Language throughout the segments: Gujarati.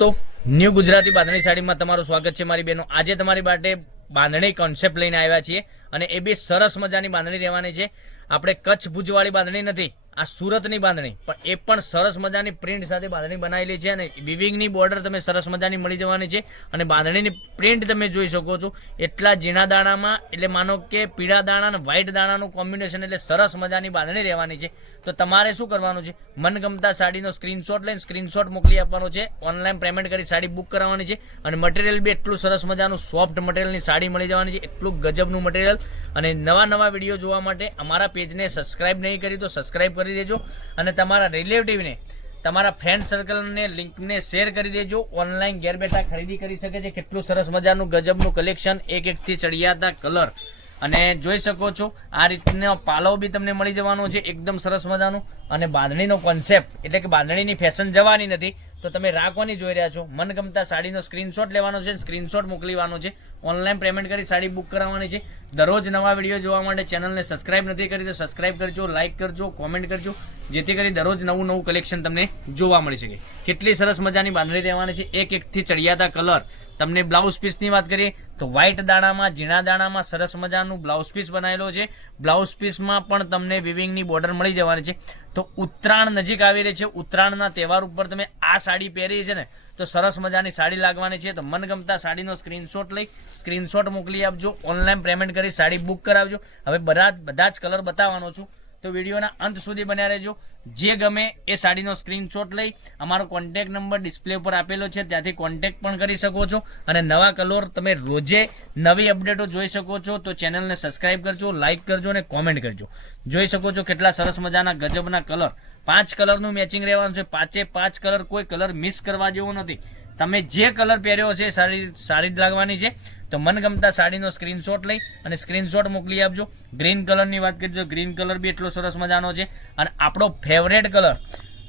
દોસ્તો ન્યૂ ગુજરાતી બાંધણી સાડીમાં તમારું સ્વાગત છે મારી બહેનો। આજે તમારી માટે બાંધણી કોન્સેપ્ટ લઈને આવ્યા છીએ અને એ બી સરસ મજાની બાંધણી રહેવાની છે। આપણે કચ્છ ભુજવાળી બાંધણી નથી, આ સુરતની બાંધણી, પણ એ પણ સરસ મજાની પ્રિન્ટ સાથે બાંધણી બનાવેલી છે અને વિવિંગની બોર્ડર તમે સરસ મજાની મળી જવાની છે અને બાંધણીની પ્રિન્ટ તમે જોઈ શકો છો એટલા ઝીણા દાણામાં, એટલે માનો કે પીળા દાણા અને વ્હાઇટ દાણાનું કોમ્બિનેશન, એટલે સરસ મજાની બાંધણી રહેવાની છે। તો તમારે શું કરવાનું છે, મનગમતા સાડીનો સ્ક્રીનશોટ લઈને સ્ક્રીનશોટ મોકલી આપવાનો છે, ઓનલાઈન પેમેન્ટ કરી સાડી બુક કરાવવાની છે અને મટીરિયલ બી એટલું સરસ મજાનું સોફ્ટ મટીરિયલની સાડી મળી જવાની છે, એટલું ગજબનું મટીરિયલ। અને નવા વિડીયો જોવા માટે અમારા પેજને સબસ્ક્રાઇબ નહીં કરી તો સબસ્ક્રાઇબ કરી દેજો અને તમારા રિલેટિવને, તમારા ફ્રેન્ડ સર્કલને લિંકને શેર કરી દેજો। ઓનલાઈન ઘેર બેઠા ખરીદી કરી શકે છે। કેટલું સરસ મજાનું ગજબનું કલેક્શન, એક ચડિયાતા કલર, અને જોઈ શકો છો આ રીતનો પાલો બી તમને મળી જવાનો છે એકદમ સરસ મજાનું। અને બાંધણીનો કોન્સેપ્ટ એટલે કે બાંધણીની ફેશન જવાની નથી, તો તમે રાખવાની જોઈ રહ્યા છો। મનગમતા સાડીનો સ્ક્રીનશોટ લેવાનો છે, સ્ક્રીનશોટ મોકલવાનો છે, ઓનલાઈન પેમેન્ટ કરી સાડી બુક કરાવવાની છે। દરરોજ નવા વિડીયો જોવા માટે ચેનલને સબસ્ક્રાઇબ નથી કરી તો સબસ્ક્રાઇબ કરજો, લાઇક કરજો, કોમેન્ટ કરજો, જેથી કરી દરરોજ નવું કલેક્શન તમને જોવા મળી શકે। કેટલી સરસ મજાની બાંધણી રહેવાની છે, એકથી ચડિયાતા કલર। તમને બ્લાઉઝ પીસની વાત કરીએ તો વ્હાઇટ દાણામાં, ઝીણા દાણામાં સરસ મજાનું બ્લાઉઝ પીસ બનાવેલો છે। બ્લાઉઝ પીસમાં પણ તમને વિવિંગની બોર્ડર મળી જવાની છે। તો ઉત્તરાયણ નજીક આવી રહી છે, ઉત્તરાયણના તહેવાર ઉપર તમે આ સાડી પહેરી છે ને તો સરસ મજાની સાડી લાગવાની છે। તો મનગમતા સાડીનો સ્ક્રીનશોટ લઈ સ્ક્રીનશોટ મોકલી આપજો, ઓનલાઈન પેમેન્ટ કરી સાડી બુક કરાવજો। હવે બધા જ કલર બતાવવાનો છું, તો વિડીયોના અંત સુધી બન્યા રહેજો। જે ગમે એ સાડીનો સ્ક્રીનશોટ લઈ અમારો કોન્ટેક્ટ નંબર ડિસ્પ્લે ઉપર આપેલો છે, ત્યાંથી કોન્ટેક્ટ પણ કરી શકો છો અને નવા કલર તમે રોજે નવી અપડેટો જોઈ શકો છો। તો ચેનલને સબસ્ક્રાઇબ કરજો, લાઇક કરજો અને કોમેન્ટ કરજો। જોઈ શકો છો કેટલા સરસ મજાના ગજબના કલર, 5 કલરનું મેચિંગ રહેવાનું છે। 5 કલર, કોઈ કલર મિસ કરવા જેવો નથી। તમે જે કલર પહેર્યો છે સાડી જ લાગવાની છે। તો મનગમતા સાડીનો સ્ક્રીનશોટ લઈ અને સ્ક્રીનશોટ મોકલી આપજો। ગ્રીન કલરની વાત કરીએ તો ગ્રીન કલર બી એટલો સરસ મજાનો છે અને આપણો ફેવરેટ કલર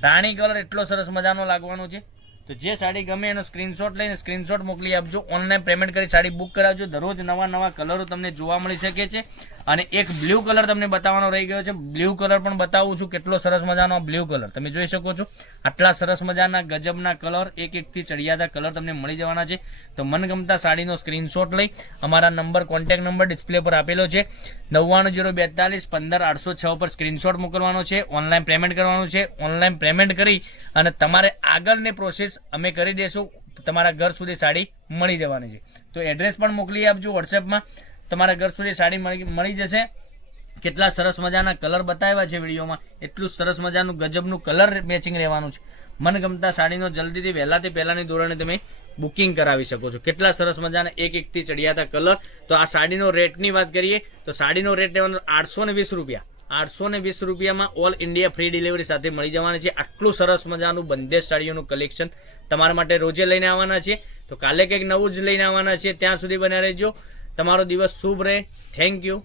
રાણી કલર એટલો સરસ મજાનો લાગવાનો છે। તો જે સાડી ગમે એનો સ્ક્રીનશોટ લઈને સ્ક્રીનશોટ મોકલી આપજો, ઓનલાઈન પેમેન્ટ કરી સાડી બુક કરાવજો। દરરોજ નવા કલરો તમને જોવા મળી શકે છે। અને એક બ્લુ કલર તમને બતાવવાનો રહી ગયો છે, બ્લુ કલર પણ બતાવું છું। કેટલો સરસ મજાનો બ્લુ કલર તમે જોઈ શકો છો, આટલા સરસ મજાના ગજબના કલર, એકથી ચડિયાતા કલર તમને મળી જવાના છે। તો મનગમતા સાડીનો સ્ક્રીનશોટ લઈ અમારા નંબર, કોન્ટેક્ટ નંબર ડિસ્પ્લે પર આપેલો છે, 9902415806 પર સ્ક્રીનશોટ મોકલવાનો છે, ઓનલાઈન પેમેન્ટ કરવાનું છે। ઓનલાઈન પેમેન્ટ કરી અને તમારે આગળની પ્રોસેસ અમે કરી દઈશું, તમારા ઘર સુધી સાડી મળી જવાની છે। તો એડ્રેસ પણ મોકલી આપજો વોટ્સએપમાં, તમારા ઘર સુધી સાડી મળી જશે। કેટલા સરસ મજાના કલર બતાવ્યા છે વિડીયોમાં, એટલું સરસ મજાનું ગજબનું કલર મેચિંગ રહેવાનું છે। મનગમતા સાડીનો જલ્દીથી વહેલાથી પહેલાની ધોરણે તમે બુકિંગ કરાવી શકો છો। કેટલા સરસ મજાના એકથી ચડિયાતા કલર। તો આ સાડીનો રેટની વાત કરીએ તો સાડીનો રેટ રહેવાનો 820 રૂપિયા। 820 રૂપિયામાં ઓલ ઇન્ડિયા ફ્રી ડિલિવરી સાથે મળી જવાની છે। આટલું સરસ મજાનું બંદેજ સાડીઓનું કલેક્શન તમારા માટે રોજે લઈને આવવાના છે। તો કાલે કંઈક નવું જ લઈને આવવાના છે, ત્યાં સુધી બન્યા રહેજો। તમારો દિવસ શુભ રહે। Thank you.